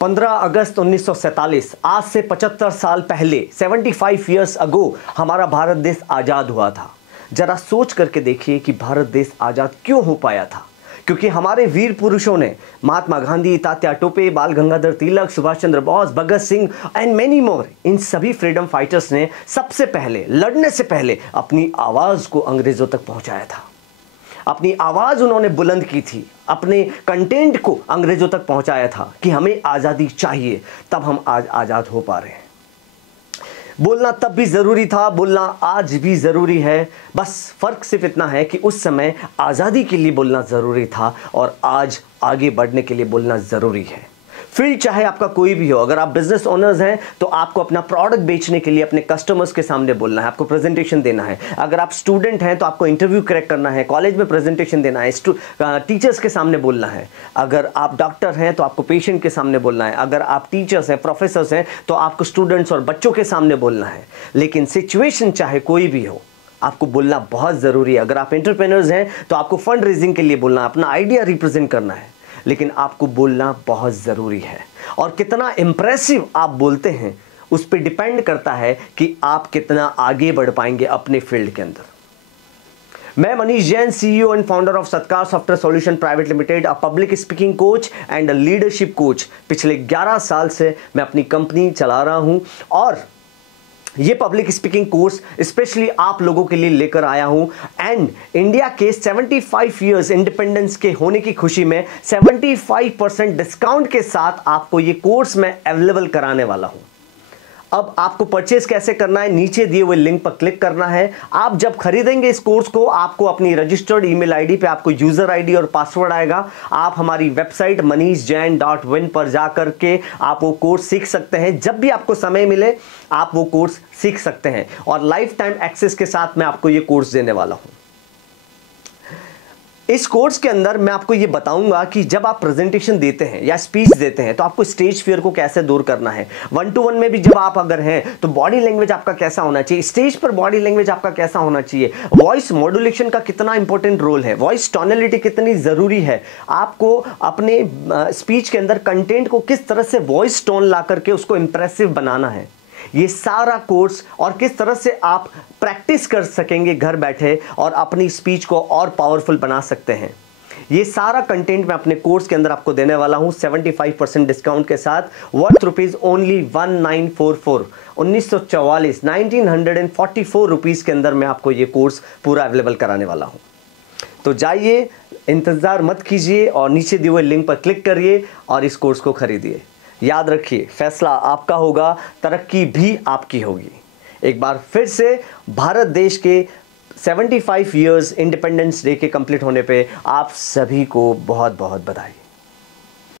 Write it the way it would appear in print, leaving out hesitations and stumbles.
15 अगस्त 1947, आज से 75 साल पहले 75 ईयर्स अगो हमारा भारत देश आज़ाद हुआ था। जरा सोच करके देखिए कि भारत देश आज़ाद क्यों हो पाया था। क्योंकि हमारे वीर पुरुषों ने, महात्मा गांधी, तात्या टोपे, बाल Gangadhar Tilak, Subhash Chandra Bose, Bhagat Singh and many more, इन सभी फ्रीडम फाइटर्स ने सबसे पहले, लड़ने से पहले अपनी आवाज़ को अंग्रेज़ों तक पहुंचाया था। अपनी आवाज़ उन्होंने बुलंद की थी, अपने कंटेंट को अंग्रेज़ों तक पहुंचाया था कि हमें आज़ादी चाहिए, तब हम आज आज़ाद हो पा रहे हैं। बोलना तब भी ज़रूरी था, बोलना आज भी ज़रूरी है। बस फ़र्क सिर्फ इतना है कि उस समय आज़ादी के लिए बोलना ज़रूरी था और आज आगे बढ़ने के लिए बोलना ज़रूरी है। फील्ड चाहे आपका कोई भी हो, अगर आप बिजनेस ओनर्स हैं तो आपको अपना प्रोडक्ट बेचने के लिए अपने कस्टमर्स के सामने बोलना है, आपको प्रेजेंटेशन देना है। अगर आप स्टूडेंट हैं तो आपको इंटरव्यू क्रैक करना है, कॉलेज में प्रेजेंटेशन देना है, टीचर्स के सामने बोलना है। अगर आप डॉक्टर हैं तो आपको पेशेंट के सामने बोलना है। अगर आप टीचर्स हैं, प्रोफेसर्स हैं तो आपको स्टूडेंट्स और बच्चों के सामने बोलना है। लेकिन सिचुएशन चाहे कोई भी हो, आपको बोलना बहुत ज़रूरी है। अगर आप एंटरप्रेन्योर्स हैं तो आपको फंड रेजिंग के लिए बोलना, अपना आइडिया रिप्रेजेंट करना है, लेकिन आपको बोलना बहुत ज़रूरी है। और कितना इम्प्रेसिव आप बोलते हैं उस पर डिपेंड करता है कि आप कितना आगे बढ़ पाएंगे अपने फील्ड के अंदर। मैं Manish Jain, CEO and founder of Satkar software solution private limited, a public speaking coach and a leadership coach. पिछले 11 साल से मैं अपनी कंपनी चला रहा हूं और ये पब्लिक स्पीकिंग कोर्स स्पेशली आप लोगों के लिए लेकर आया हूं। एंड इंडिया के 75 इयर्स इंडिपेंडेंस के होने की खुशी में 75% डिस्काउंट के साथ आपको ये कोर्स मैं अवेलेबल कराने वाला हूं। अब आपको परचेज कैसे करना है, नीचे दिए हुए लिंक पर क्लिक करना है। आप जब खरीदेंगे इस कोर्स को, आपको अपनी रजिस्टर्ड ईमेल आईडी पे आपको यूजर आईडी और पासवर्ड आएगा। आप हमारी वेबसाइट manishjain.win पर जाकर के आप वो कोर्स सीख सकते हैं। जब भी आपको समय मिले आप वो कोर्स सीख सकते हैं और लाइफ टाइम एक्सेस के साथ मैं आपको ये कोर्स देने वाला हूं। इस कोर्स के अंदर मैं आपको ये बताऊंगा कि जब आप प्रेजेंटेशन देते हैं या स्पीच देते हैं तो आपको स्टेज फियर को कैसे दूर करना है। 1-to-1 में भी जब आप अगर हैं तो बॉडी लैंग्वेज आपका कैसा होना चाहिए, स्टेज पर बॉडी लैंग्वेज आपका कैसा होना चाहिए, वॉइस मॉड्यूलेशन का कितना इंपॉर्टेंट रोल है, वॉइस टोनलिटी कितनी ज़रूरी है, आपको अपने स्पीच के अंदर कंटेंट को किस तरह से वॉइस टोन ला करके उसको इंप्रेसिव बनाना है। ये सारा कोर्स और किस तरह से आप प्रैक्टिस कर सकेंगे घर बैठे और अपनी स्पीच को और पावरफुल बना सकते हैं, ये सारा कंटेंट मैं अपने कोर्स के अंदर आपको देने वाला हूं 75% डिस्काउंट के साथ। वर्थ रुपीज ओनली 1944, 1944 रुपीज़ के अंदर मैं आपको ये कोर्स पूरा अवेलेबल कराने वाला हूं। तो जाइए, इंतज़ार मत कीजिए और नीचे दिए हुए लिंक पर क्लिक करिए और इस कोर्स को खरीदिए। याद रखिए, फैसला आपका होगा, तरक्की भी आपकी होगी। एक बार फिर से भारत देश के 75 इयर्स इंडिपेंडेंस डे के कंप्लीट होने पे आप सभी को बहुत बहुत बधाई।